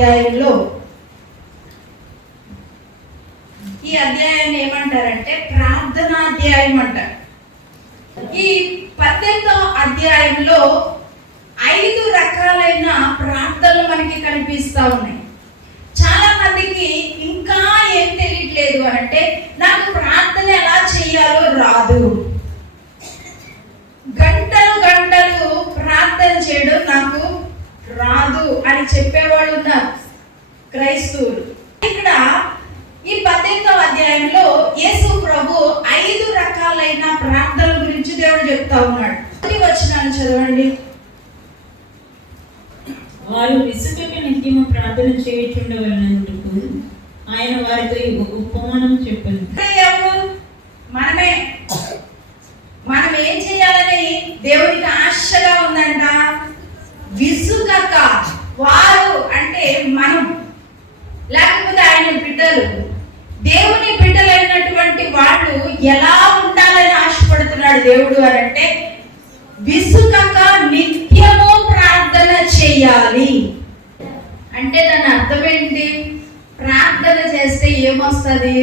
అధ్యాయంలో ఈ అధ్యాయాన్ని ఏమంటారంటే ప్రార్థనాధ్యాయం అంటారు. ఈ 18వ అధ్యాయంలో 5 రకాలైన ప్రార్థనలు మనకి కనిపిస్తా ఉన్నాయి. చాలా మందికి ఇంకా ఏం తెలియట్లేదు అంటే నాకు ప్రార్థన ఎలా చేయాలో రాదు, గంటలు గంటలు ప్రార్థన చేయడం నాకు రాదు అని చెప్పేవాళ్ళు ఉన్నారు క్రైస్తవులు. ఇక్కడ ఈ 18వ అధ్యాయంలో యేసు ప్రభు 5 రకాలైన ప్రార్థనల గురించి దేవుడు చెప్తా ఉన్నాడు. వచనాన్ని చదవండి. వారు విసుగక నిత్యము ప్రార్థన చేయుచుండవలనందుకు ఆయన వారితో ఒక ఉపమానం చెప్పాను. మనమే మనం ఏం చేయాలని దేవునికి ఆశగా ఉందంట. విసుగక, వారు అంటే మనం, లేకపోతే ఆయన బిడ్డలు, దేవుని బిడ్డలైనటువంటి వాళ్ళు ఎలా ఉండాలని ఆశపడుతున్నాడు దేవుడు అని అంటే విసుగక నిత్యము ప్రార్థన చేయాలి. అంటే దాని అర్థం ఏంటి? ప్రార్థన చేస్తే ఏమొస్తుంది?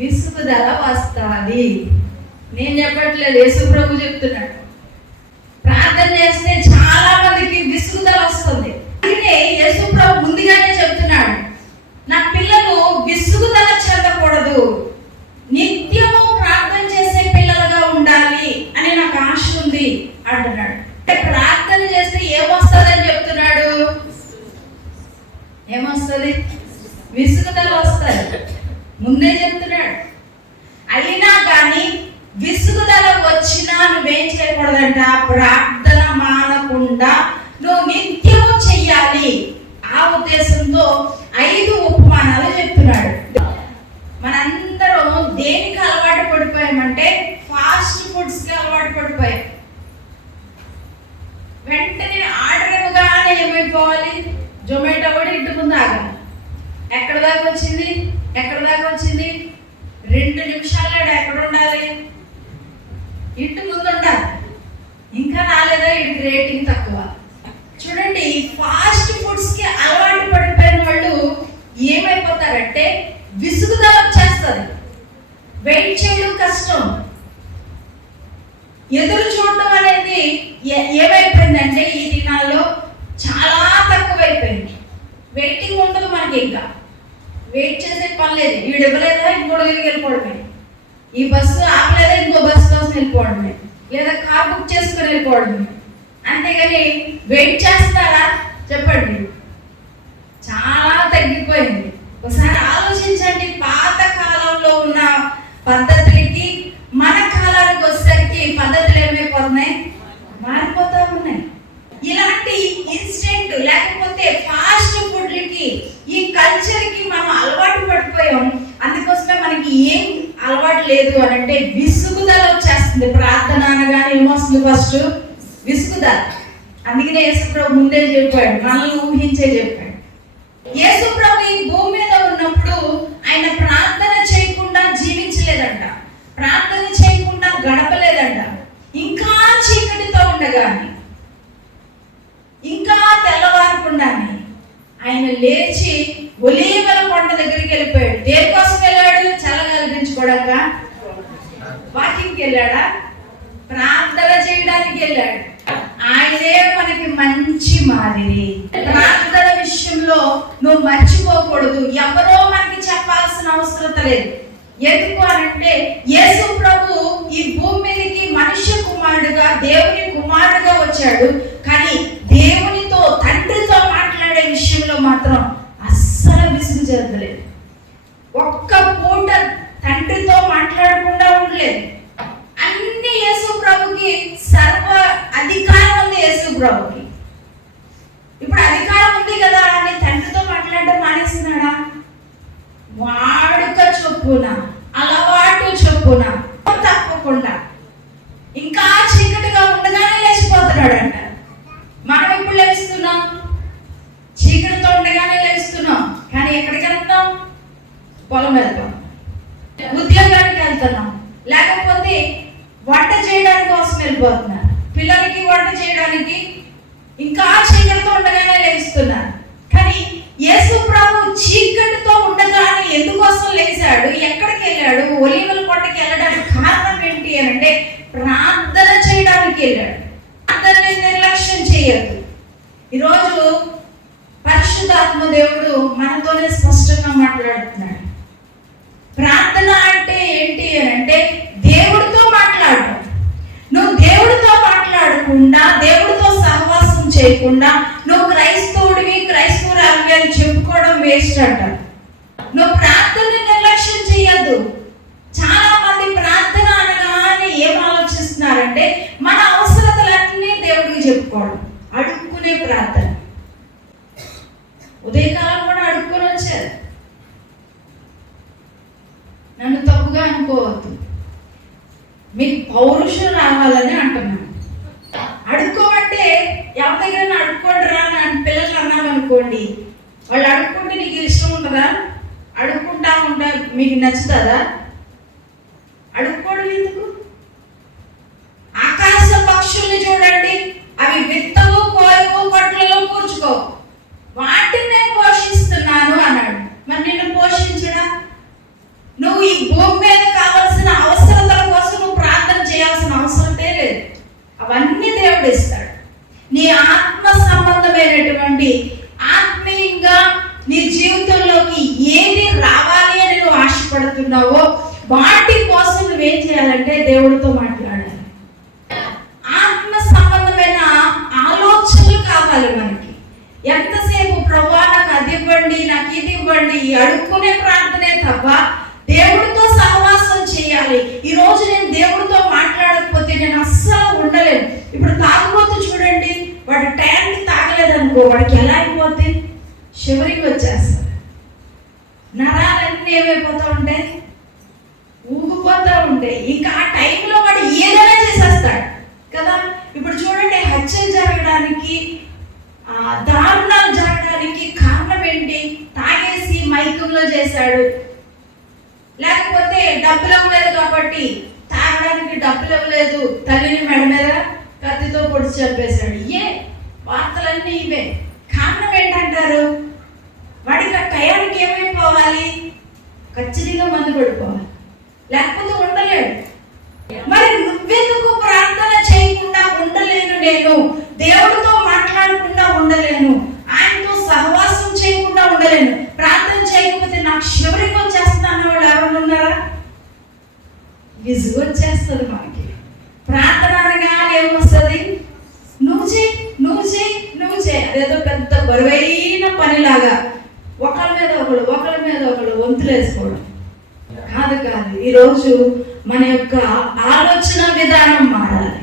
విసుగుదల వస్తుంది. నేను చెప్పట్లేదు, యేసు ప్రభు చెప్తున్నాడు. ప్రార్థన చేస్తే చాలా మందికి విసుగుదల వస్తుంది. అందుకే యేసు ప్రభు ముందుగానే చెప్తున్నాడు, నా పిల్లలు విసుగుదల చెందకూడదు, నిత్యము ప్రార్థన చేసే పిల్లలుగా ఉండాలి అని నాకు ఆశ ఉంది అంటున్నాడు. ప్రార్థన చేస్తే ఏమొస్తుంది అని చెప్తున్నాడు? ఏమొస్తుంది? విసుగుదల వస్తుంది. ముందే చెప్తున్నాడు. అయినా కానీ విసుగుదల వచ్చినా నువ్వేం చేయకూడదంట, ప్రార్థన మానకుండా నువ్వు నిత్యము చెయ్యాలి. ఆ ఉద్దేశంతో 5 ఉపమానాలు చెప్తున్నాడు. మనందరం దేనికి అలవాటు పడిపోయామంటే ఫాస్ట్ ఫుడ్స్ కి అలవాటు పడిపోయాం. వెంటనే ఆర్డర్ ఇవ్వగానే ఏమైపోవాలి? జొమాటో కూడా ఇంటి ముందు ఆగాలి. ఎక్కడ దాకా వచ్చింది? 2 నిమిషాలు ఎక్కడ ఉండాలి? ఇంటి ముందు ఉండాలి. ఇంకా రాలేదా? వీడికి రేటింగ్ తక్కువ. చూడండి, ఫాస్ట్ ఫుడ్స్ కి అలవాటు పడిపోయిన వాళ్ళు ఏమైపోతారంటే విసుగుదల వచ్చేస్తుంది. వెయిట్ చేయడం కష్టం. ఎదురు చూడడం అనేది ఏమైపోయిందంటే ఈ దినాల్లో చాలా తక్కువైపోయింది. వెయిటింగ్ ఉండదు మనకి. ఇంకా వెయిట్ చేసే పని లేదు. వీడు ఇవ్వలేదా ఇంకోటి వెళ్ళిపోవడమే, ఈ బస్సు ఆపలేదా ఇంకో బస్సు కోసం వెళ్ళిపోవడమే, లేదా కార్ బుక్ చేసుకొని వెళ్ళిపోవడమే. అంతేగాని వెయిట్ చేస్తారా చెప్పండి? చాలా తగ్గిపోయింది. ఒకసారి ఆలోచించండి, పాత కాలంలో ఉన్న పద్ధతులకి మన కాలానికి వచ్చేసరికి పద్ధతులు ఏమైపోతున్నాయి? మారిపోతా ఉన్నాయి. ఇలాంటి ఇన్స్టెంట్ లేకపోతే ఫాస్ట్ ఫుడ్లకి, ఈ కల్చర్కి మనం అలవాటు పడిపోయాం. అందుకోసమే మనకి ఏం అలవాటు లేదు అని అంటే విసుగుదల వచ్చేస్తుంది. ప్రార్థన అనగానే ఏమొస్తుంది? ఫస్ట్ విసుగుదల. అందుకనే యేసుప్రభు ముందే చెప్పాడు, మనల్ని ఊహించే చెప్పాడు. యేసుప్రభు ఈ భూమి మీద ఉన్నప్పుడు ఆయన ప్రార్థన చేయకుండా జీవించలేదంట, ప్రార్థన చేయకుండా గడపలేదంట. ఇంకా చీకటితో ఉండగానే, ఇంకా తెల్లవారకుండానే ఆయన లేచి ఒలీవల కొండ దగ్గరికి వెళ్ళిపోయాడు. దేనికోసం వెళ్ళాడు? చల్లగలిగించుకోవడంగా? వాకింగ్కి వెళ్ళాడా? ప్రార్థన చేయడానికి వెళ్ళాడు. ఆయనే మనకి మంచి మాదిరి. ప్రార్థన విషయంలో నువ్వు మర్చిపోకూడదు. ఎవరో మనకి చెప్పాల్సిన అవసరం లేదు. ఎందుకు అనంటే యేసు ప్రభు ఈ భూమి మీదకి మనుష్య కుమారుడుగా, దేవుని కుమారుడుగా వచ్చాడు. కానీ దేవునితో, తండ్రితో మాట్లాడే విషయంలో మాత్రం అస్సలు విసుగు చెందలేదు. ఒక్క పూట తండ్రితో మాట్లాడకుండా ఉండలేదు. అన్ని యేసు ప్రభుకి సర్వ అధికారం ఉంది. యేసు ప్రభుకి ఇప్పుడు అధికారం ఉంది కదా అని తండ్రితో మాట్లాడడం మానేస్తున్నాడా? వాడుక చొప్పున, అలవాటు చొప్పున తప్పకుండా ఇంకా చీకటిగా ఉండగానే లేచిపోతున్నాడు అంట. మనం ఇప్పుడు లేస్తున్నాం, చీకటితో ఉండగానే లేస్తున్నాం. కానీ ఎక్కడికి వెళ్తాం? పొలం వెళ్తాం, ఉద్యోగానికి వెళ్తున్నాం, లేకపోతే వంట చేయడానికి కోసం వెళ్ళిపోతున్నారు. పిల్లలకి వంట చేయడానికి ఇంకా చీకటితో ఉండగానే లేస్తున్నారు. కానీ ఒలీవల కొండకి వెళ్ళడానికి కారణం ఏంటి అని అంటే ప్రార్థన చేయడానికి వెళ్ళాడు. ప్రార్థనని నిర్లక్ష్యం చేయద్దు. ఈరోజు పరిశుద్ధాత్మ దేవుడు మనతోనే స్పష్టంగా మాట్లాడుతున్నాడు. ప్రార్థన అంటే ఏంటి అని అంటే దేవుడితో మాట్లాడడం. నువ్వు దేవుడితో మాట్లాడకుండా, దేవుడితో సహవాసం చేయకుండా నువ్వు క్రైస్తవుడివి, క్రైస్తవురాలివి అని చెప్పుకోవడం వేస్ట్ అంటారు. నువ్వు ప్రార్థనని నిర్లక్ష్యం చేయొద్దు. చాలా మంది ప్రార్థన అనగానే ఏం ఆలోచిస్తున్నారంటే మన అవసరతలన్నీ దేవుడికి చెప్పుకోవడం, అడుక్కునే ప్రార్థన. ఉదయకాలం కూడా అడుక్కొని వచ్చారు. నన్ను తప్పుగా అనుకోవద్దు, మీకు పౌరుషం రావాలని అంటున్నాను. అడుక్కోమంటే ఎవరి దగ్గర అడుక్కోండి రా అని పిల్లలు అన్నామనుకోండి, వాళ్ళు అడుక్కుంటే నీకు ఇష్టం ఉంటుందా? అడుక్కుంటా ఉంటా మీకు నచ్చుతుందా? అడుక్కోవడం ఎందుకు? ఆకాశ పక్షుల్ని చూడండి, అవి విత్తవు, కోయవు, కొట్లలో కూర్చుకో, వాటిని నేను పోషిస్తున్నాను అన్నాడు. మరి నిన్ను పోషించడా? నువ్వు ఈ భూమి మీద కావాల్సిన అవసరతల కోసం నువ్వు ప్రార్థన చేయాల్సిన అవసరతే లేదు. అవన్నీ దేవుడు ఇస్తాడు. నీ ఆత్మ సంబంధమైనటువంటి ఆత్మీయంగా నీ జీవితంలోకి ఏది రావాలి అని నువ్వు ఆశపడుతున్నావో వాటి కోసం నువ్వేం చేయాలంటే దేవుడితో మాట్లాడాలి. ఆత్మ సంబంధమైన ఆలోచనలు కావాలి మనకి. ఎంతసేపు ప్రభువా నాకు అది ఇవ్వండి, నాకు ఇది ఇవ్వండి, అడుక్కునే ప్రార్థనే తప్ప దేవుడితో సహవాసం చేయాలి. ఈ రోజు నేను దేవుడితో మాట్లాడకపోతే నేను అస్సలు ఉండలేను. ఇప్పుడు తాగుబోతు చూడండి, వాడు టైంకి తాగలేదనుకో, వాడికి ఎలా అయిపోతే చివరికి వచ్చేస్తారు. నరాలన్నీ ఏమైపోతూ ఉంటాయి, ఊగిపోతూ ఉంటాయి. ఇంకా ఆ టైంలో వాడు ఏదైనా చేసేస్తాడు కదా. ఇప్పుడు చూడండి, హత్యలు జరగడానికి, దారుణాలు జరగడానికి కారణం ఏంటి? తాగేసి మైకంలో చేశాడు, లేకపోతే డబ్బులు ఇవ్వలేదు కాబట్టి, తాగడానికి డబ్బులు ఇవ్వలేదు, తల్లిని మెడ మీద కత్తితో పొడిచి చంపేశాడు. వార్తలన్నీ ఇవే. కారణం ఏంటంటారు? వాడికి ఆ టయానికి ఏమైపోవాలి? ఖచ్చితంగా మందు పడిపోవాలి, లేకపోతే ఉండలేడు. మరి నువ్వెందుకు ప్రార్థన చేయకుండా ఉండలేను, నేను దేవుడితో మాట్లాడకుండా ఉండలేను, ఆయనతో సహవాసం చేయకుండా ఉండలేను, ప్రార్థన చేయకపోతే నాకు చివరికి వచ్చేస్తాను వాళ్ళు ఎవరు ఉన్నారా? విసుగు వచ్చేస్తుంది మనకి. ప్రార్థన అనగానే ఏమొస్తుంది? నువ్వు చేయి, నువ్వు చేయి, నువ్వు చేయి. అదేదో పెద్ద బరువైన పనిలాగా ఒకరి మీద ఒకరు వంతులు వేసుకోవడం కాదు. ఈరోజు మన యొక్క ఆలోచన విధానం మారాలి,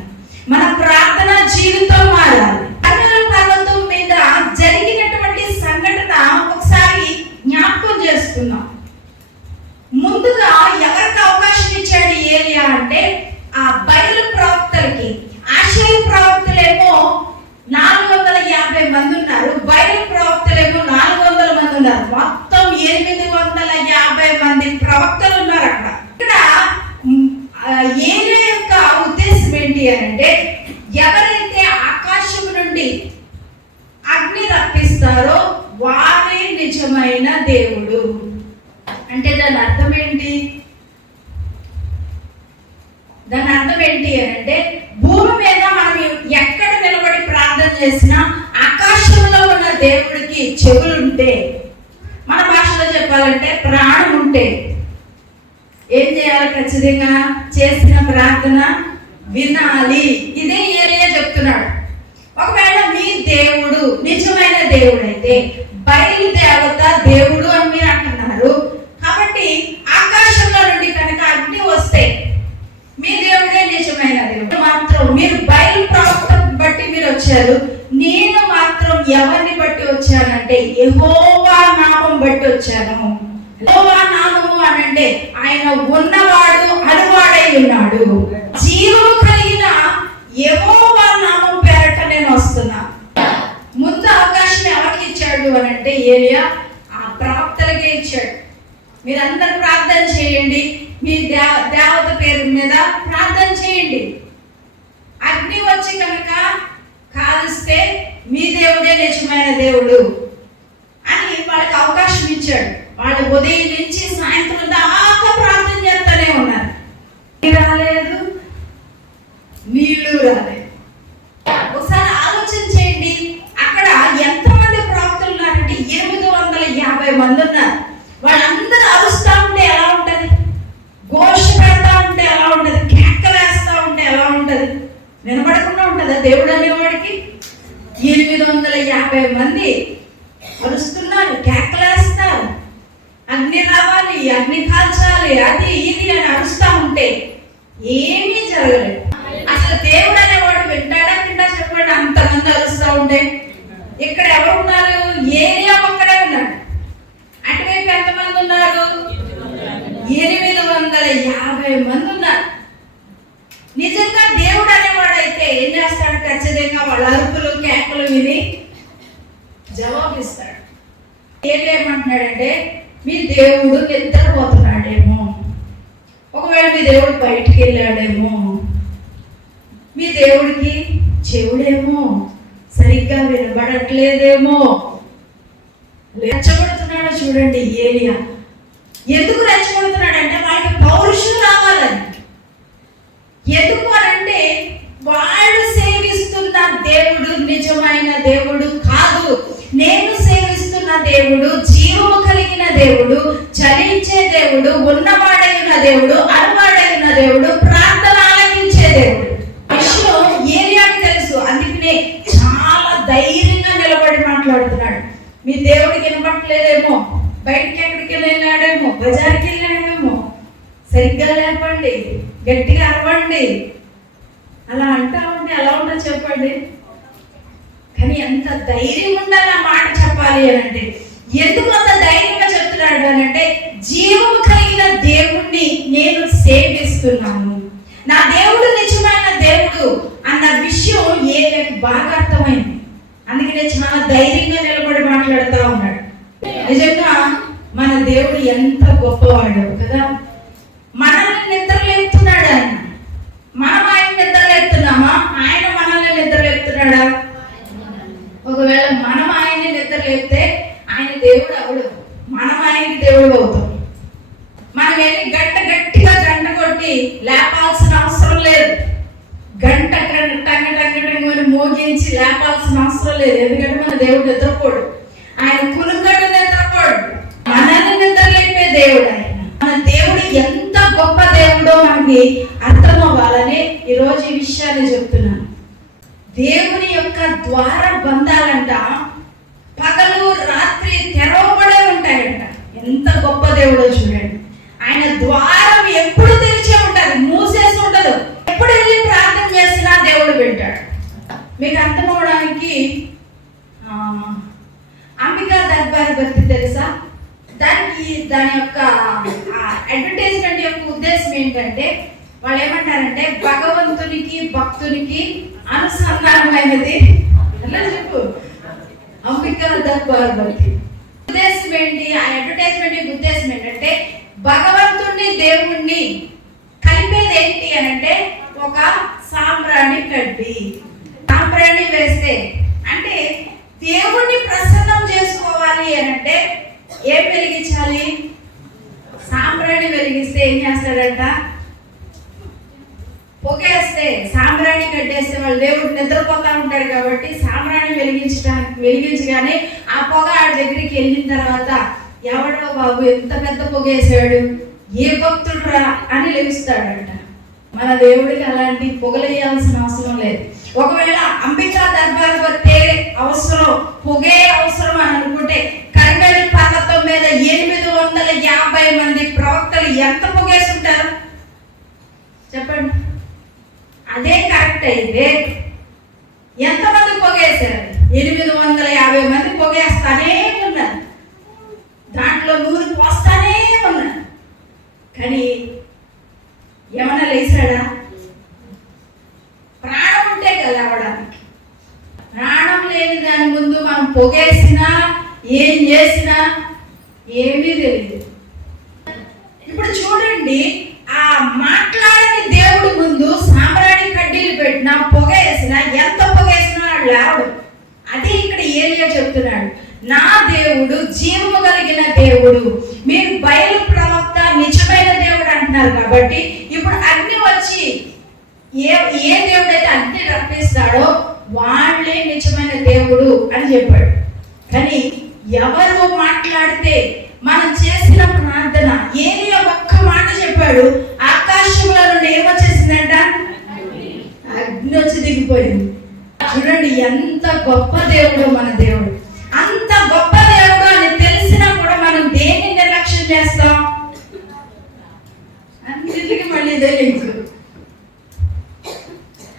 మన ప్రార్థన జీవితం మారాలి. పర్వతం మీద జరిగినటువంటి సంఘటన ఒకసారి జ్ఞాపకం చేసుకున్నాం. ముందుగా ఎవరికి అవకాశం ఇచ్చాడు ఏలియా అంటే ఆ బయలు ప్రవక్తలకి. ఆషేరు ప్రవక్తలేమో 450 మంది ఉన్నారు, బయలు ప్రవక్తలేమో 400 మంది ఉన్నారు. మొత్తం 850 మంది ప్రవక్తలు ఉన్నారు అక్కడ. ఇక్కడ ఏలియా యొక్క ఉద్దేశం ఏంటి అంటే ఎవరైతే ఆకాశం నుండి అగ్ని రప్పిస్తారో వారే నిజమైన దేవుడు. అంటే దాని అర్థం ఏంటి? దాని అర్థం ఏంటి అంటే భూమి మీద మనం ఎక్కడ నిలబడి ప్రార్థన చేసినా ఆకాశంలో ఉన్న దేవుడికి చెవులుంటే, మన భాషలో చెప్పాలంటే ప్రాణం ఉంటే ఏం చేయాలి? ఖచ్చితంగా చేసిన ప్రార్థన వినాలి. ఇదే ఏరియా చెప్తున్నాడు. ఒకవేళ మీ దేవుడు నిజమైన దేవుడు అయితే, బయలుదేవత దేవుడు అని మీరు అంటున్నారు కాబట్టి ఆకాశంలో నుండి కనుక అగ్ని వస్తే మీ దేవుడే నిజమైన దేవుడు. మాత్రం మీరు బయలు ప్రవక్త బట్టి మీరు వచ్చారు, నేను మాత్రం ఎవరిని బట్టి వచ్చానంటే యెహోవా నామం బట్టి వచ్చాను. యెహోవా నామము అనంటే ఆయన ఉన్నవాడు, అనువాడై ఉన్నాడు. జీవము కలిగిన యెహోవా నామం పేరట నేను వస్తున్నా. ముందు అవకాశం ఎవరికి ఇచ్చాడు అనంటే ఏలియా ఆ ప్రవక్తలకే ఇచ్చాడు. మీరందరూ ప్రార్థన చేయండి, మీ దేవత పేరు మీద ప్రార్థన చేయండి. అగ్ని వచ్చి కనుక కాలుస్తే మీ దేవుడే నిజమైన దేవుడు అని వాళ్ళకి అవకాశం ఇచ్చాడు. వాళ్ళు ఉదయం నుంచి సాయంత్రం దాకా ప్రార్థన చేస్తూనే ఉన్నారు. రాలేదు, నీళ్లు రాలేదు. ఒకసారి ఆలోచన చేయండి, అక్కడ ఎంతమంది ప్రవక్తలు ఉన్నారంటే 850 మంది ఉన్నారు. వాళ్ళందరూ అరుస్తూ ఉంటే ఎలా ఉంటది, ఘోష పెడతా ఉంటే ఎలా ఉంటది, కేకలేస్తా ఉంటే ఎలా ఉంటది, వినపడకుండా ఉంటుందా దేవుడు అనేవాడికి? 850 మంది అరుస్తున్నారు, కేకలేస్తారు, అగ్ని రావాలి, అగ్ని కాల్చాలి, అది ఇది అని అరుస్తూ ఉంటే ఏమీ జరగలేదు. అసలు దేవుడు అనేవాడు వింటాడా చెప్పండి? అంతమంది అరుస్తూ ఉంటే ఇక్కడ ఎవరు ఉన్నారు? ఏరియా ఒక్కడే ఉన్నాడు. అటువైపు ఎంతమంది ఉన్నారు? 850 మంది ఉన్నారు. నిజంగా దేవుడు అనేవాడైతే ఏం చేస్తాడు? ఖచ్చితంగా వాళ్ళ అరుపులు కేకలు విని జవాబిస్తాడు. ఏమంటున్నాడంటే, మీ దేవుడు నిద్రపోతున్నాడేమో, ఒకవేళ మీ దేవుడు బయటికి వెళ్ళాడేమో, మీ దేవుడికి చెవుడేమో సరిగ్గా వినబడట్లేదేమో, రెచ్చగొడుతున్నాడు. చూడండి ఏలియా ఎందుకు రెచ్చగొడుతున్నాడంటే వాళ్ళకి పౌరుషం రావాలని. ఎందుకు అనంటే వాళ్ళు సేవిస్తున్న దేవుడు నిజమైన దేవుడు కాదు. నేను సేవిస్తున్న దేవుడు జీవము కలిగిన దేవుడు, చలించే దేవుడు, ఉన్నవాడైన దేవుడు, అనువాడైన దేవుడు, ప్రార్థన ఆలకించే దేవుడు. విషయం ఏలియాకి తెలుసు. అందుకనే చాలా ధైర్యంగా నిలబడి మాట్లాడుతున్నాడు. మీ దేవుడికి వినపట్లేదేమో, బయటికి ఎక్కడికి వెళ్ళాడేమో, బజార్కి వెళ్ళాడేమో, సరిగ్గా లేపండి, గట్టిగా అరవండి. అలా అంటా ఉంటే ఎలా ఉంటుందో చెప్పండి. కానీ ఎంత ధైర్యం ఉండాలి ఆ మాట చెప్పాలి అని అంటే. ఎందుకు అంత ధైర్యంగా చెప్తున్నాడు అని అంటే, జీవము కలిగిన దేవుణ్ణి నేను సేవిస్తున్నాను, నా దేవుడు నిజమైన దేవుడు అన్న విషయం ఏలియాకి బాగా అర్థమైంది. అందుకనే చాలా ధైర్యంగా నిలబడి మాట్లాడుతూ ఉన్నాడు. నిజంగా మన దేవుడు ఎంత గొప్పవాడు కదా. మనల్ని నిద్రలేపుతున్నాడు ఆయన. మనం ఆయన నిద్రలేపుతున్నామా? ఆయన మనల్ని నిద్రలేపుతున్నాడా? ఒకవేళ మనం ఆయన్ని నిద్రలేపితే ఆయన దేవుడు అవడు, మనం ఆయనకి దేవుడు అవుతాం. మనం వెళ్ళి గట్టిగా గంట కొట్టి లేపాల్సిన అవసరం లేదు. గంట టంగ మోగించి లేపాల్సిన అవసరం లేదు. ఎందుకంటే మన దేవుడు నిద్రపోడు, ఆయన కునుకడు నిద్రపోడు, మనల్ని నిద్రలేపే దేవుడు ఆయన. మన దేవుడు ఎంత గొప్ప దేవుడో మనకి అర్థం అవ్వాలని ఈరోజు ఈ విషయాన్ని చెప్తున్నాను. దేవుని యొక్క ద్వార బంధాలంట పగలు రాత్రి తెరవబడే ఉంటాయంట. ఎంత గొప్ప దేవుడో చూడండి. ఆయన ద్వారం ఎప్పుడు తెరిచే ఉంటుంది, మూసేసి ఉండదు. ఎప్పుడు వెళ్ళి ప్రార్థన చేసినా దేవుడు వింటాడు. మీకు అర్థం అవడానికి అంబికా దర్బార్ భక్తి తెలుసా? దాని యొక్క అడ్వర్టైజ్మెంట్ యొక్క ఉద్దేశం ఏంటంటే, వాళ్ళు ఏమంటారంటే భగవంతునికి భక్తునికి అనుసంధానమైనది. అలా చెప్పు, అంబికా దర్బార్ భక్తి ఉద్దేశం ఏంటి? ఆ అడ్వర్టైజ్మెంట్ యొక్క ఉద్దేశం ఏంటంటే, భగవంతుణ్ణి దేవుణ్ణి కలిపేది ఏంటి అని అంటే ఒక సాంబ్రాణి కడ్డి. సాంబ్రాణి వేస్తే అంటే దేవుణ్ణి ప్రసన్నం చేసుకోవాలి అని అంటే ఏం వెలిగించాలి? సాంబ్రాణి వెలిగిస్తే ఏం చేస్తాడంట? పొగేస్తే, సాంబ్రాణి కట్టేస్తే వాళ్ళు దేవుడు నిద్రపోతా ఉంటాడు కాబట్టి సాంబ్రాణి వెలిగించగానే ఆ పొగ ఆ దగ్గరికి వెళ్ళిన తర్వాత ఎవడో బాబు ఎంత పెద్ద పొగేసాడు, ఏ భక్తుడు రా అని లెగుస్తాడంట. మన దేవుడికి అలాంటి పొగలేయాల్సిన అవసరం లేదు. ఒకవేళ అంబికా దర్బార్ వస్తే అవసరం, పొగే అవసరం అని అనుకుంటే కర్మేలు పర్వతం మీద 850 మంది ప్రవక్తలు ఎంత పొగేస్తుంటారు చెప్పండి? అదే కరెక్ట్ అయితే ఎంతమంది పొగేశారు? 850 మంది పొగేస్తానే ఉన్నారు, దాంట్లో నూరు పోస్తానే ఉన్నారు. కానీ ఏమన్నా లేచాడా? ప్రాణం ఉంటే కదా అవడానికి. ప్రాణం లేని దాని ముందు మనం పొగేసినా ఏం చేసినా ఏమీ తెలియదు. ఇప్పుడు చూడండి, ఆ మాట్లాడని దేవుడి ముందు సాంబ్రాణి కడ్డీలు పెట్టినా పొగ వేసినా ఎంత పొగ వేసినా లేవడు. అదే ఇక్కడ ఏలియా చెప్తున్నాడు, నా దేవుడు జీవము కలిగిన దేవుడు. మీరు బయలు ప్రవక్త నిజమైన దేవుడు అంటున్నారు కాబట్టి ఇప్పుడు అగ్ని వచ్చి ఏ దేవుడైతే అగ్ని రప్పిస్తాడో వాళ్ళే నిజమైన దేవుడు అని చెప్పాడు. కానీ ఎవరు మాట్లాడితే మనం చేసిన ప్రార్థన ఏలియా ఒక్క మాట చెప్పాడు, ఆకాశంలో నుండి ఏమొచ్చేసిందంట, అగ్ని వచ్చి దిగిపోయింది. చూడండి ఎంత గొప్ప దేవుడు మన దేవుడు. అంత గొప్ప దేవుడు అని తెలిసినా కూడా మనం దేన్ని నిర్లక్ష్యం చేస్తాం? అన్నిటికీ మళ్ళీ తెలియదు.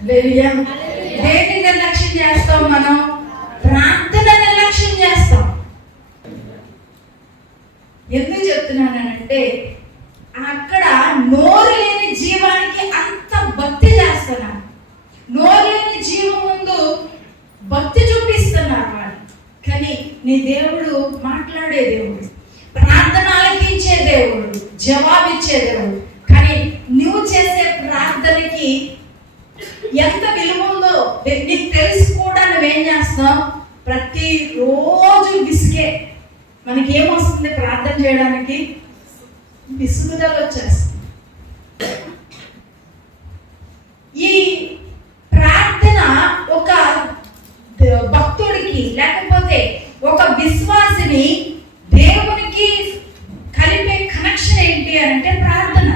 దేన్ని నిర్లక్ష్యం చేస్తాం? మనం ప్రార్థన నిర్లక్ష్యం చేస్తాం. ఎందుకు చెప్తున్నానంటే అక్కడ నోరు లేని జీవానికి అంత భక్తి చేస్తున్నారు. నోరు లేని జీవం ముందు భక్తి చూపిస్తున్నారు వాళ్ళు. కానీ నీ దేవుడు మాట్లాడే దేవుడు, ప్రార్థన ఆలకించే దేవుడు, జవాబిచ్చే దేవుడు. కానీ నువ్వు చేసే ప్రార్థనకి ఎంత విలువ ఉందో నీకు తెలిసి కూడా నువ్వేం చేస్తావు? ప్రతిరోజు విసిగే. మనకేమొస్తుంది ప్రార్థన చేయడానికి? విసుగుదల వచ్చేస్తుంది. ఈ ప్రార్థన ఒక భక్తుడికి లేకపోతే ఒక విశ్వాసిని దేవునికి కలిపే కనెక్షన్ ఏంటి అంటే ప్రార్థన.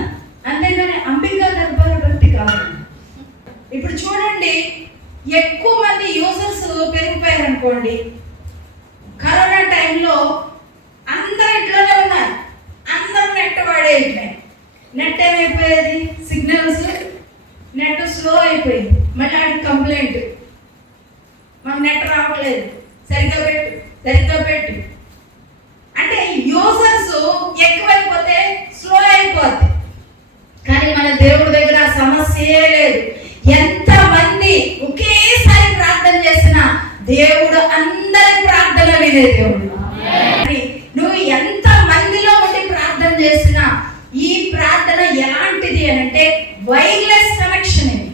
అంతేగాని అంబికా దర్బార భక్తి కాదు. ఇప్పుడు చూడండి, ఎక్కువ మంది యూజర్స్ పెరిగిపోయారు అనుకోండి. కరోనా టైంలో అందరూ ఇంట్లోనే ఉన్నారు, అందరూ నెట్ వాడేసినాయి. నెట్ ఏమైపోయేది? సిగ్నల్స్ నెట్ స్లో అయిపోయింది. మళ్ళీ ఆడికి కంప్లైంట్, మాకు నెట్ రావట్లేదు, సరిగ్గా పెట్టు. అంటే యూజర్స్ ఎక్కువైపోతే స్లో అయిపోద్ది. కానీ మన దేవుడి దగ్గర సమస్యే లేదు. ఎంత మంది ఒకేసారి ప్రార్థన చేసినా దేవుడు అందరి ప్రార్థన వినే దేవుడు. నువ్వు ఎంత మందిలో ఉండి ప్రార్థన చేసినా ఈ ప్రార్థన ఎలాంటిది అంటే వైర్లెస్ కనెక్షన్. ఇది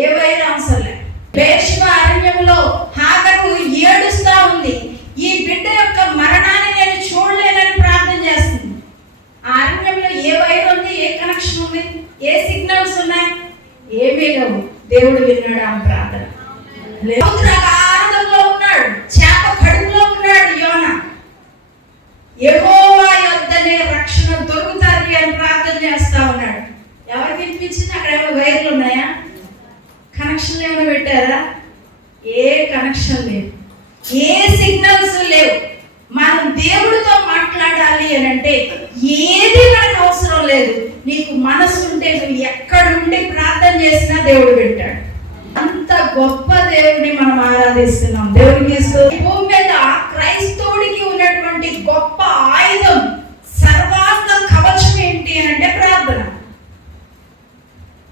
ఏ వైర్ అవసరం లేదు. బేర్షెబ అరణ్యంలో హాగరు ఏడుస్తా ఉంది, ఈ బిడ్డ యొక్క మరణాన్ని నేను చూడలేనని ప్రార్థన చేస్తుంది. ఆ అరణ్యంలో ఏ వైర్ ఉంది? ఏ కనెక్షన్ ఉంది? ఏ సిగ్నల్స్ ఉన్నాయి? ఏమీ లేవు. దేవుడు విన్నాడు ఆ ప్రార్థన. సముద్రాగాధంలో ఉన్నాడు, చేప కడుపులో ఉన్నాడు యోనా. యెహోవా యొద్దనే రక్షణ దొరుకుతుంది అని ప్రార్థన చేస్తా ఉన్నాడు. ఎవరికి వినిపించింది? అక్కడ ఏమైనా వైర్లు ఉన్నాయా? కనెక్షన్ ఏమైనా పెట్టారా? ఏ కనెక్షన్ లేదు, ఏ సిగ్నల్స్ లేవు. మనం దేవుడితో మాట్లాడాలి అని అంటే ఏది మనకు అవసరం లేదు. నీకు మనసు ఉంటే నువ్వు ఎక్కడుండి ప్రార్థన చేసినా దేవుడు వింటాడు. అంత గొప్ప దేవుడిని మనం ఆరాధిస్తున్నాం. దేవుడికి భూమి మీద క్రైస్తవుడికి ఉన్నటువంటి గొప్ప ఆయుధం, సర్వాంగ కవచం ఏంటి అని అంటే ప్రార్థన.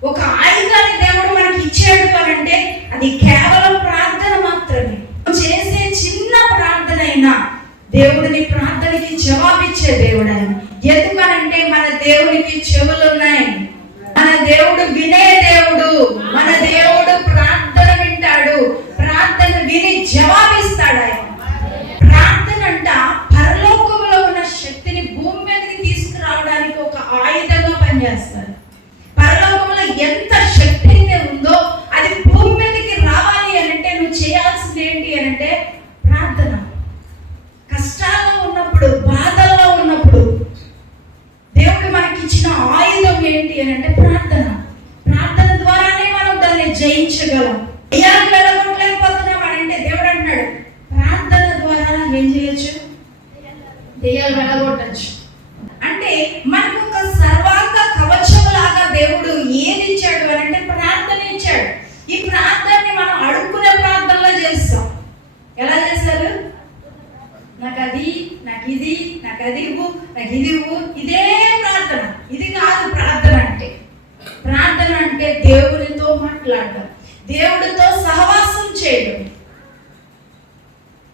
ఒక ఆయుధాన్ని దేవుడు మనకి ఇచ్చాడు అని అంటే అది కేవలం ప్రార్థన మాత్రమే. చేసే చిన్న ప్రార్థన అయినా దేవుడిని ప్రార్థనకి జవాబిచ్చే దేవుడు ఆయన. ఎందుకనంటే మన దేవునికి చెవులు ఉన్నాయి. మన దేవుడు వినే దేవుడు. మన దేవుడు ప్రార్థన వింటాడు, ప్రార్థన విని జవాబిస్తాడు ఆయన. ప్రార్థన అంట పరలోకంలో ఉన్న శక్తిని భూమి మీదకి తీసుకురావడానికి ఒక ఆయుధంగా పనిచేస్తారు. పరలోకంలో ఎంత శక్తి అయితే ఉందో అది భూమి మీదకి రావాలి అని అంటే నువ్వు చేయాల్సింది ఏంటి అని అంటే ప్రార్థన. కష్టాల్లో ఉన్నప్పుడు, బాధల్లో ఉన్నప్పుడు దేవుడు మనకి ఇచ్చిన ఆయుధం ఏంటి అని అంటే ప్రార్థన. ప్రార్థన ద్వారానే మనం దాన్ని జయించగలం. దెయ్యాలు వెళ్ళగొట్టలేకపోతున్నాం అని అంటే దేవుడు అంటున్నాడు ప్రార్థన ద్వారా ఏం చేయొచ్చు? దెయ్యాలు వెళ్ళగొట్టచ్చు. అంటే మనకు ఒక సర్వాంగ కవచం లాగా దేవుడు ఏది ఇచ్చాడు అని అంటే ప్రార్థన ఇచ్చాడు. ఈ ప్రార్థనని మనం అడుక్కునే ప్రార్థనలో చేస్తాం. ఎలా చేశారు? నాకు అది, నాకు ఇది, నాకు అది ఇవ్వు, నాకు ఇది ఇవ్వు. ఇదే ప్రార్థన. ఇది కాదు ప్రార్థన అంటే. ప్రార్థన అంటే దేవుడితో మాట్లాడడం, దేవుడితో సహవాసం చేయడం.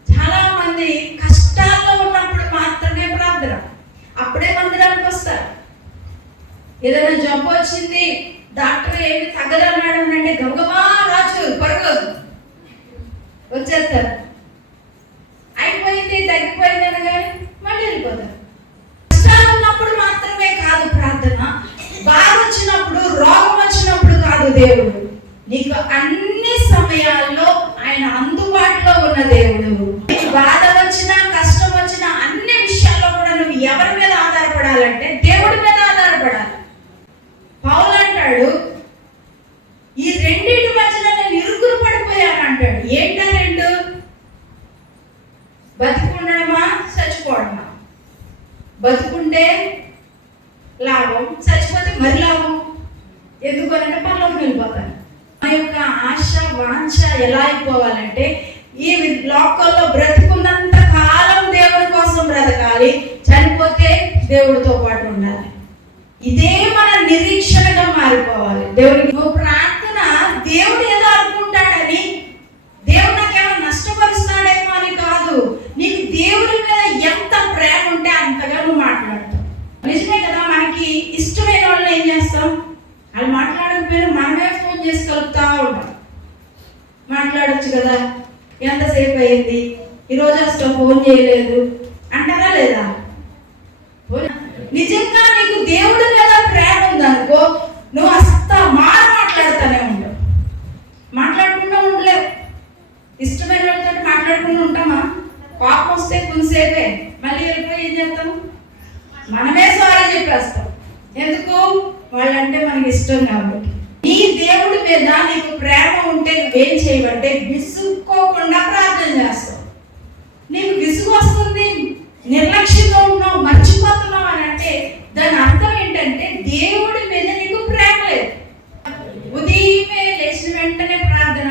చాలా మంది కష్టాల్లో ఉన్నప్పుడు మాత్రమే ప్రార్థన. అప్పుడే మందిరానికి వస్తారు. ఏదైనా జబ్బు వచ్చింది, డాక్టర్ ఏమి తగ్గదన్నాడు అంటే గబగబా రాజు పరుగు వచ్చేస్తారు. అయిపోయింది, దేవుడు. నీకు అన్ని సమయాల్లో ఆయన అందుబాటులో ఉన్న దేవుడు. బాధ వచ్చినా కష్టం వచ్చినా అన్ని విషయాల్లో కూడా నువ్వు ఎవరి మీద ఆధారపడాలంటే దేవుడి మీద ఆధారపడాలి. పౌలు అంటాడు, ఈ రెండింటి మధ్యన నేను ఇరుకులు పడిపోయాను అంటాడు. ఏంటా రెండు? బతికుండడమా చచ్చిపోవడమా? బతుకుంటే లాభం, చచ్చిపోతే మరి లాభం. ఎందుకనంటే పరలోకి వెళ్ళిపోతాను. మా యొక్క ఆశ వాంఛ ఎలా అయిపోవాలంటే ఈ లోకంలో బ్రతుకున్నంత కాలం దేవుడి కోసం బ్రతకాలి, చనిపోతే దేవుడితో పాటు ఉండాలి. ఇదే మన నిరీక్షణగా మారిపోవాలి. దేవుడికి నువ్వు ప్రార్థన దేవుడు ఏదో అనుకుంటాడని, దేవుడు నాకేమో నష్టపరుస్తాడేమో అని కాదు. నీకు దేవుడి మీద ఎంత ప్రేమ ఉంటే అంతగా నువ్వు మాట్లాడతావు. నిజమే కదా, మనకి ఇష్టమైన వాళ్ళు ఏం చేస్తాం, వాళ్ళు మాట్లాడకపోయినా మనమే ఫోన్ చేసి కలుపుతా ఉంటాం. మాట్లాడచ్చు కదా, ఎంతసేపు అయింది, ఈరోజు అసలు ఫోన్ చేయలేదు అంటారా లేదా? నిజంగా నీకు దేవుడి మీద ప్రేమ ఉందనుకో, నువ్వు అస్త మాట్లాడుతూనే ఉంటావు. మాట్లాడకుండా ఉండలేవు. ఇష్టమైన వాళ్ళతో మాట్లాడకుండా ఉంటామా? కోపం వస్తే కొంతసేపే, మళ్ళీ వెళ్ళిపోయి ఏం చేస్తాము, మనమే సారీ చెప్పేస్తాం. ఎందుకు? వాళ్ళంటే మనకి ఇష్టం కాబట్టి. నీ దేవుడి మీద నీకు ప్రేమ ఉంటే నువ్వేం చేయమంటే విసుక్కోకుండా ప్రార్థన చేస్తావు. నీకు విసుగు వస్తుంది, నిర్లక్ష్యంగా ఉన్నావు, మర్చిపోతున్నావు అని అంటే దాని అర్థం ఏంటంటే దేవుడి మీద నీకు ప్రేమ లేదు. ఉదయమే లేచిన వెంటనే ప్రార్థన,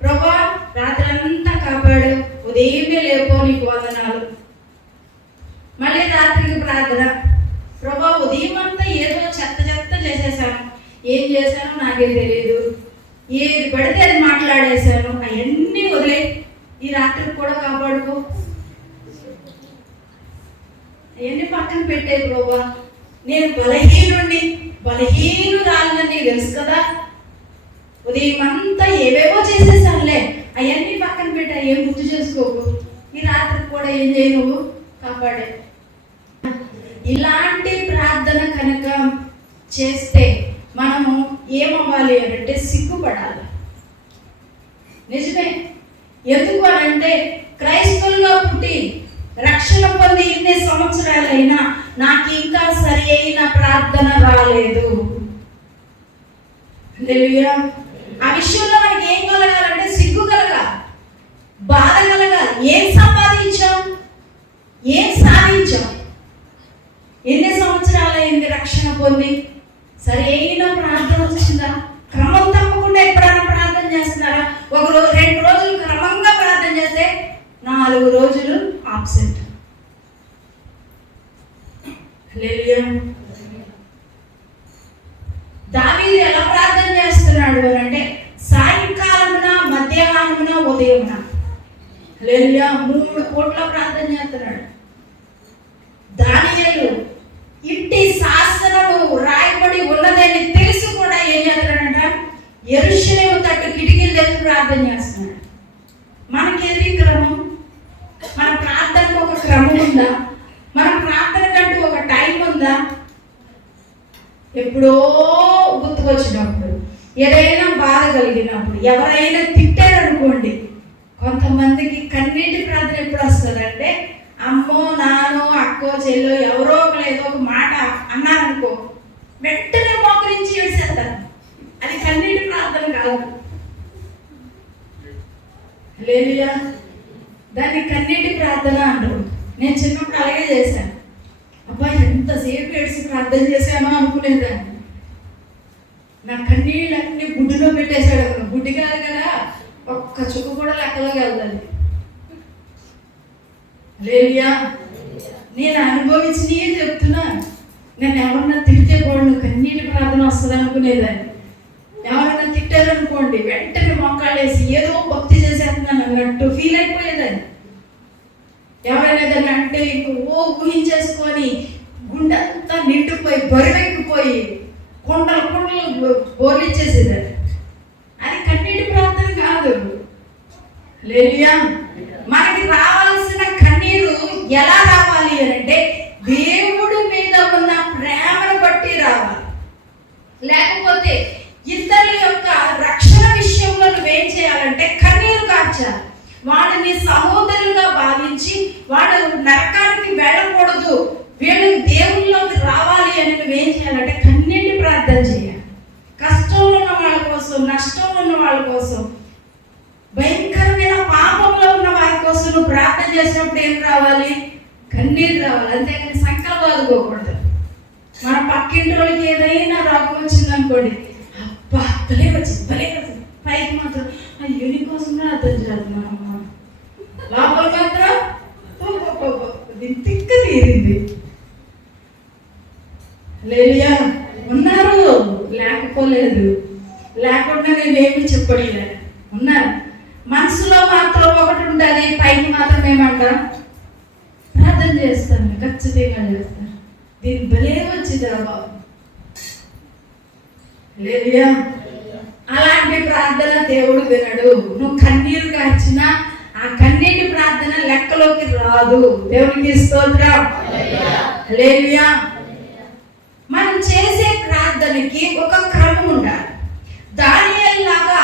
ప్రభువా రాత్రి అంతా కాపాడు, ఉదయమే లేపో నీకు వందనాలు. మళ్ళీ రాత్రికి ప్రార్థన, ప్రభువా ఉదయం అంతా ఏదో చెత్త చెత్త చేసేసాను, ఏం చేశానో నాకే తెలియదు, ఏది పడితే అది మాట్లాడేశాను, అవన్నీ వదిలే, ఈ రాత్రికి కూడా కాపాడుకో, అవన్నీ పక్కన పెట్టే ప్రభువా, నేను బలహీనురాలని తెలుసు కదా, ఉదయం అంతా ఏవేవో చేసేసానులే, అవన్నీ పక్కన పెట్టా, ఏం గుర్తు చేసుకోకు, ఈ రాత్రికి కూడా ఏం చేయ నువ్వు కాపాడే. ఇలాంటి ప్రార్థన కనుక చేస్తే మనము ఏమవ్వాలి అంటే సిగ్గుపడాలి. నిజమే. ఎందుకు అనంటే క్రైస్తవులుగా పుట్టి రక్షణ పొంది ఇన్ని సంవత్సరాలైనా నాకు ఇంకా సరి అయిన ప్రార్థన రాలేదు. ఆ విషయంలో మనకి ఏం కలగాలంటే సిగ్గు కలగాలి, బాధ కలగాలి. ఏం సంపాదించాం, ఏం సాధించాం, ఎన్ని సంవత్సరాలైంది రక్షణ పొంది, సరి అయిన ప్రార్థన వచ్చిందా? క్రమం తప్పకుండా ఎప్పుడైనా ప్రార్థన చేస్తున్నారా? 2 రోజులు క్రమంగా ప్రార్థన చేస్తే 4 రోజులు ఆబ్సెంట్. దావీదు ఎలా ప్రార్థన చేస్తున్నాడు అంటే సాయంకాలమున, మధ్యాహ్నమున, ఉదయమున, హల్లెలూయా 3 పూట్ల ప్రార్థన చేస్తున్నాడు. దానియేలు ఇంటి శాసనము రాయబడి ఉన్నదని తెలిసి కూడా ఏం చేస్తున్నాడంట, యెరూషలేము తట్టు కిటికీలు తెచ్చి ప్రార్థన చేస్తున్నాడు. మనకేది క్రమం? మన ప్రార్థనకు ఒక క్రమం ఉందా? మన ప్రార్థన కంటూ ఒక టైం ఉందా? ఎప్పుడో గుర్తుకొచ్చినప్పుడు, ఏదైనా బాధ కలిగినప్పుడు, ఎవరైనా తిట్టారనుకోండి, కొంతమందికి కన్నీటి ప్రార్థన ఎప్పుడు వస్తుందంటే అమ్మో నానో అక్కో చెల్లో ఎవరో ఒకరు ఏదో ఒక మాట అన్నారనుకో, వెంటనే మోకరించి ఏడ్చేస్తారు. అది కన్నీటి ప్రార్థన కాదు. హల్లెలూయా. దాన్ని కన్నీటి ప్రార్థన అంటారు. నేను చిన్నప్పుడు అలాగే చేశాను. అబ్బాయి ఎంతసేపు ఏడ్చి ప్రార్థన చేశామో అనుకునేదాన్ని. నా కన్నీళ్ళన్నీ గుడ్డులో పెట్టేశాడు. గుడ్డి కాదు కదా, ఒక్క చుక్క కూడా లెక్కలోకి వెళ్తుంది. హల్లెలూయా. నేను అనుభవించినయే చెప్తున్నాను. నేను ఎవరన్నా తిడితే కూడా కన్నీటి ప్రార్థన వస్తుంది అనుకునేదాన్ని. ఎవరైనా తిట్టారనుకోండి, వెంటనే మొక్కాలేసి ఏదో భక్తి చేసేస్తున్నాను అన్నట్టు ఫీల్ అయిపోయేదాన్ని. ఎవరైనా దాన్ని అంటే ఇంక ఊహించేసుకొని గుండెంతా నిండిపోయి బరువెక్కిపోయి కొండలు బోర్లిచ్చేసేదాన్ని. అది కన్నీటి ప్రార్థన కాదు. హల్లెలూయా. మనకి రావాల్సిన కన్నీరు ఎలా రావాలి అంటే దేవుడి మీద ఉన్న ప్రేమను బట్టి రావాలి. లేకపోతే సిద్ధపరచాలి. వాడిని సహోదరులుగా భావించి వాడు నరకానికి వెళ్ళకూడదు, వీళ్ళు దేవుళ్ళలోకి రావాలి అని నువ్వేం చేయాలంటే కన్నీటి ప్రార్థన చేయాలి. కష్టంలో ఉన్న వాళ్ళ కోసం, నష్టంలో ఉన్న వాళ్ళ కోసం, భయంకరమైన పాపంలో ఉన్న వారి కోసం నువ్వు ప్రార్థన చేసినప్పుడు ఏం రావాలి? కన్నీరు రావాలి. అంతేకాని సంకల్పాలు పోకూడదు. మన పక్కింటి వాళ్ళకి ఏదైనా రోగం వచ్చింది అనుకోండి, అబ్బా భలే వచ్చింది, పైకి మాత్రం అయ్యో నీ కోసం ప్రార్థన చేస్తున్నాను, లోపల మాత్రం తిక్క తీరింది. లేలియా ఉన్నారు, లేకపోలేదు, లేకుండా నేనేమి చెప్పట్లేదు, ఉన్నారు. మనసులో మాత్రం ఒకటి ఉంటుంది, పైకి మాత్రం ఏమంటారు? ప్రార్థన చేస్తాను, ఖచ్చితంగా చేస్తాను, దీనికి భలే వచ్చిందిరా బాబు. లేలియా అలాంటి ప్రార్థన దేవుడు వినడు. నువ్వు కన్నీరు కార్చినా ఆ కన్నీటి ప్రార్థన లెక్కలోకి రాదు. దేవునికి స్తోత్రం. హల్లెలూయా. మనం చేసే ప్రార్థనకి ఒక క్రమం ఉండాలి. దానియేలు లాగా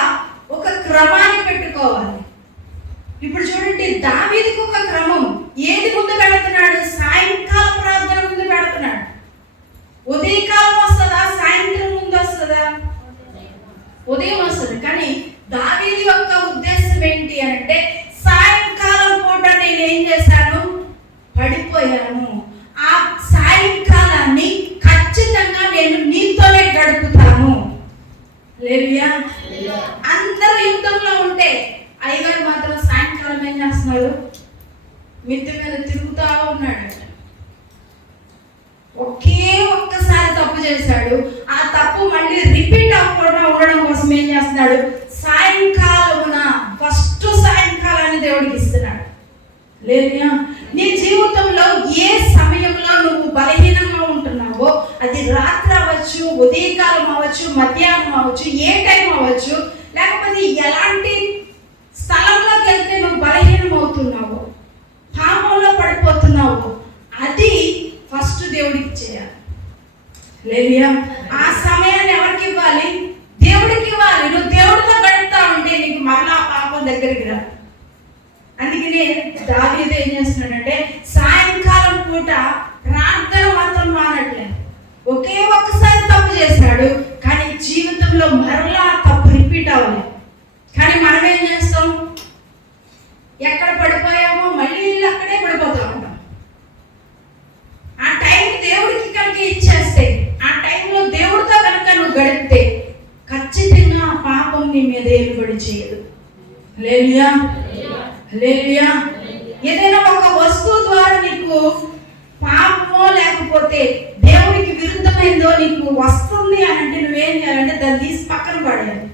ఒక క్రమాన్ని పెట్టుకోవాలి. ఇప్పుడు చూడండి, దావీదుకు ఒక క్రమం. ఏది ముందు పెడుతున్నాడు? సాయంకాల ప్రార్థన ముందు పెడుతున్నాడు. ఉదయకాలం వస్తుందా, సాయంత్రం ముందు వస్తుందా? ఉదయం వస్తుంది. కానీ దావీదు యొక్క ఉద్దేశం ఏంటి అంటే, సాయంకాలం పూట నేను ఏం చేశాను? పడిపోయాను. ఆ సాయంకాలాన్ని ఖచ్చితంగా నేను నీతోనే గడుపుతాను. లేవియా అందరూ యుద్ధంలో ఉంటే అయ్యగారు మాత్రం సాయంకాలం ఏం చేస్తున్నారు? మిద్దె మీద తిరుగుతూ ఉన్నాడు. ఒక్కసారి తప్పు చేశాడు. ఆ తప్పు మళ్ళీ రిపీట్ అవ్వకుండా ఉండడం కోసం ఏం చేస్తున్నాడు? సాయంకాలమున ఫస్ట్ సాయంకాలాన్ని దేవుడికి ఇస్తున్నాడు. లేదా నీ జీవితంలో ఏ సమయంలో నువ్వు బలహీనంగా ఉంటున్నావో, అది రాత్రి అవ్వచ్చు, ఉదయకాలం అవ్వచ్చు, మధ్యాహ్నం అవ్వచ్చు, ఏ టైం అవ్వచ్చు, లేకపోతే ఎలాంటి స్థలంలోకి వెళ్తే నువ్వు బలహీనం అవుతున్నావో, పాపంలో పడిపోతున్నావో, అది ఫస్ట్ దేవుడికి చేయాలి. లేవియా ఆ సమయాన్ని ఎవరికి ఇవ్వాలి? దేవుడికి ఇవ్వాలి. నువ్వు దేవుడితో గడుపుతా ఉంటే నీకు మరలా పాపం దగ్గరికి రా. అందుకనే దావీదు ఏం చేస్తున్నాడంటే, సాయంకాలం పూట ప్రార్థన మాత్రం మానట్లేదు. ఒక్కసారి తప్పు చేశాడు, కానీ జీవితంలో మరలా తప్పు రిపీట్ అవ్వలేదు. కానీ మనం ఏం చేస్తాం? ఎక్కడ పడిపోయామో మళ్ళీ అక్కడే పడిపోతా ఉంటాం. ఆ టైం దేవుడికి కనుక ఇచ్చేస్తే, ఆ టైంలో దేవుడితో కనుక నువ్వు గడిపితే ఖచ్చితంగా ఆ పాపం నీ మీద ఏలుబడి చేయదు. హల్లెలూయా. హల్లెలూయా. ఏదైనా ఒక వస్తువు ద్వారా నీకు పాపమో లేకపోతే దేవుడికి విరుద్ధమైందో నీకు వస్తుంది అని అంటే నువ్వేం చేయాలంటే దాన్ని తీసి పక్కన పడేయాలి.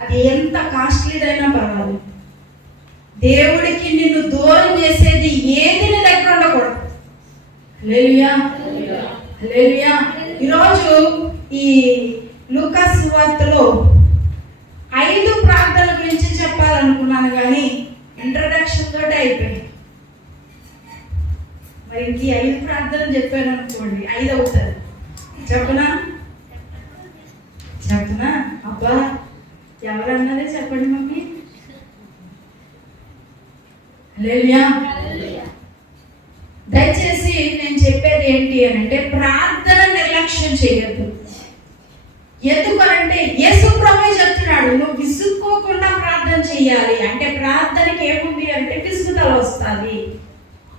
అది ఎంత కాస్ట్లీదైనా పర్వాలేదు. దేవుడికి నిన్ను దూరం చేసేది ఏది నీ దగ్గర ఉండకూడదు. హల్లెలూయా. హల్లెలూయా. ఈరోజు ఈ లూకా సువార్తలో 5 ప్రార్థనల గురించి చెప్పాలనుకున్నాను, కానీ ఇంట్రడక్షన్ తోటి అయిపోయింది. మరి ఇంక 5 ప్రార్థనలు చెప్పాను అనుకోండి, 5 అవుతుంది. చెప్పనా? అబ్బా ఎవరన్నదే చెప్పండి మమ్మీ. హల్లెలూయా. దయచేసి నేను చెప్పేది ఏంటి అని అంటే, ప్రార్థన నిర్లక్ష్యం చేయొద్దు. ఎందుకనంటే యేసు ప్రభువే చెప్తున్నాడు, నువ్వు విసుక్కోకుండా ప్రార్థన చేయాలి. అంటే ప్రార్థనకి ఏముంది అంటే విసుగుదల వస్తుంది.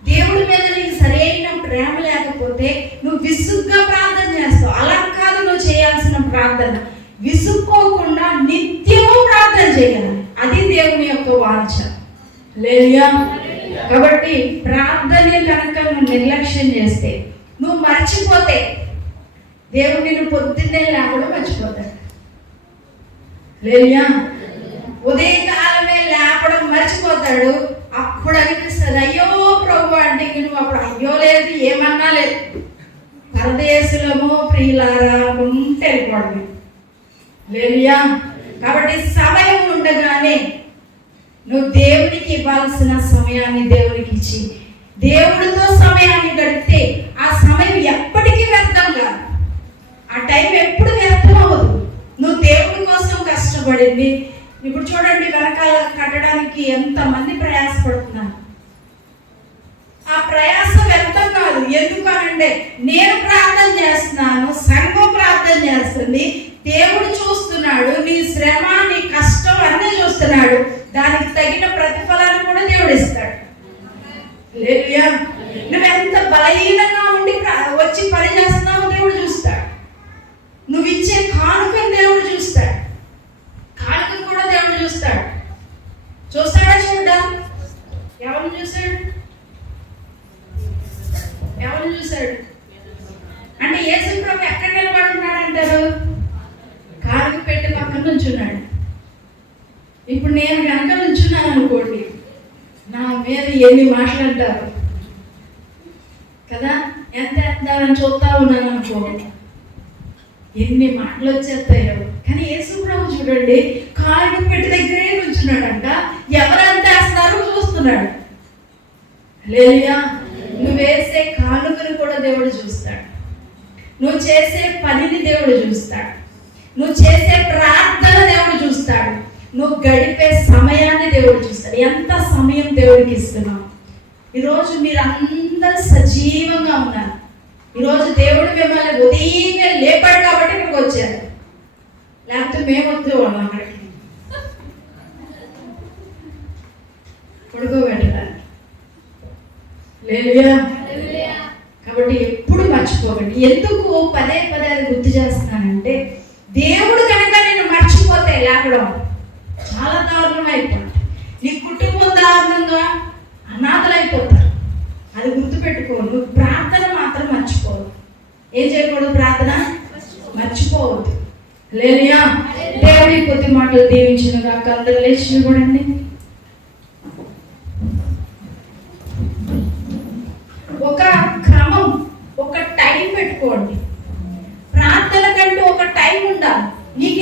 దేవుడి మీద నీకు సరైన ప్రేమ లేకపోతే నువ్వు విసుగ్గా ప్రార్థన చేస్తావు. అలా కాదు నువ్వు చేయాల్సిన ప్రార్థన. విసుక్కోకుండా నిత్యము ప్రార్థన చేయాలి. అది దేవుని యొక్క వాంఛ. హల్లెలూయా. కాబట్టి ప్రార్థన కనుక నువ్వు నిర్లక్ష్యం చేస్తే, నువ్వు మర్చిపోతే, దేవుడు నిన్ను పొద్దున్నే లేకుండా మర్చిపోతాడు. హల్లెలూయా. ఉదయకాలమే లేపడం మర్చిపోతాడు. అప్పుడు అనిపిస్తుంది, అయ్యో ప్రభు అంటే నువ్వు అప్పుడు అయ్యో లేదు, ఏమన్నా లేదు, పరదేశులము ప్రియులారా ఉంటే వెళ్ళిపోవడమే. హల్లెలూయా. కాబట్టి సమయం ఉండగానే నువ్వు దేవునికి ఇవ్వాల్సిన సమయాన్ని దేవునికి ఇచ్చి దేవుడితో సమయాన్ని గడిపితే ఆ సమయం ఎప్పటికీ వ్యర్థం కాదు. ఆ టైం ఎప్పుడు వ్యర్థం అవ్వదు. నువ్వు దేవుడి కోసం కష్టపడింది, ఇప్పుడు చూడండి, వెనకాల కట్టడానికి ఎంతమంది ప్రయాసపడుతున్నారు. ఆ ప్రయాస వ్యర్థం కాదు. ఎందుకనంటే నేను ప్రార్థన చేస్తున్నాను, సంఘం ప్రార్థన చేస్తుంది, దేవుడు చూస్తున్నాడు, నీ శ్రమ నీ కష్టం అన్నీ చూస్తున్నాడు. దానికి తగిన ప్రతిఫలాన్ని కూడా దేవుడు ఇస్తాడు. హల్లెలూయా. నువ్వెంత బలహీనంగా ఉండి వచ్చి పని చేస్తున్నావో దేవుడు చూస్తాడు. నువ్వు ఇచ్చే కానుకను దేవుడు చూస్తాడు. కానుకను కూడా దేవుడు చూస్తాడు. చూస్తాడా చూడ్డా? ఎవరిని చూశాడు? ఎవరిని చూశాడు అంటే యేసు ప్రభు ఎక్కడ నిలబడి ఉన్నాడు అంటారు? కానుక పెట్టి పక్కన నుంచున్నాడు. ఇప్పుడు నేను కనుక నుంచున్నాను అనుకోండి, నా మీద ఎన్ని మాట్లాడతారు కదా, ఎంత ఎత్తారని చూస్తా ఉన్నాను అనుకోండి, ఎన్ని మాటలు వచ్చేస్తాయో. కానీ యేసు ప్రభు చూడండి, కానుక పెట్టి దగ్గరే నుంచున్నాడంట. ఎవరంత వేస్తున్నారో చూస్తున్నాడు. హల్లెలూయా. నువ్వు వేసే కానుకను కూడా దేవుడు చూస్తాడు. నువ్వు చేసే పనిని దేవుడు చూస్తాడు. నువ్వు చేసే ప్రార్థన దేవుడు చూస్తాడు. నువ్వు గడిపే సమయాన్ని దేవుడు చూస్తాడు. ఎంత సమయం దేవుడికి ఇస్తున్నావు. ఈరోజు మీరు అందరూ సజీవంగా ఉన్నారు. ఈరోజు దేవుడు మిమ్మల్ని ఉదయంగా లేపాడు కాబట్టి ఇక్కడికి వచ్చారు. లేకపోతే మేము వచ్చేవాళ్ళం అక్కడికి పడుకోబెట్టడానికి. హల్లెలూయా. కాబట్టి ఎప్పుడు మర్చిపోకండి. ఎందుకు పదే పదే అది గుర్తు చేస్తున్నానంటే, దేవుడు కనుక నేను మర్చిపోతే లేకడం చాలా దారుణం అయిపోతుంది. నీ కుటుంబం దారుణంగా అనాథలైపోతారు. అది గుర్తుపెట్టుకో. నువ్వు ప్రార్థన మాత్రం మర్చిపోవద్దు. ఏం చేయకూడదు? ప్రార్థన మర్చిపోవద్దు. హల్లెలూయా. దేవుడి కొద్ది మాటలు దీవించిన కాక అందరూ లేచి చూడండి. ఒక క్రమం, ఒక టైం పెట్టుకోండి. ప్రార్థన కంటూ ఒక టైం ఉండాలి. నీకు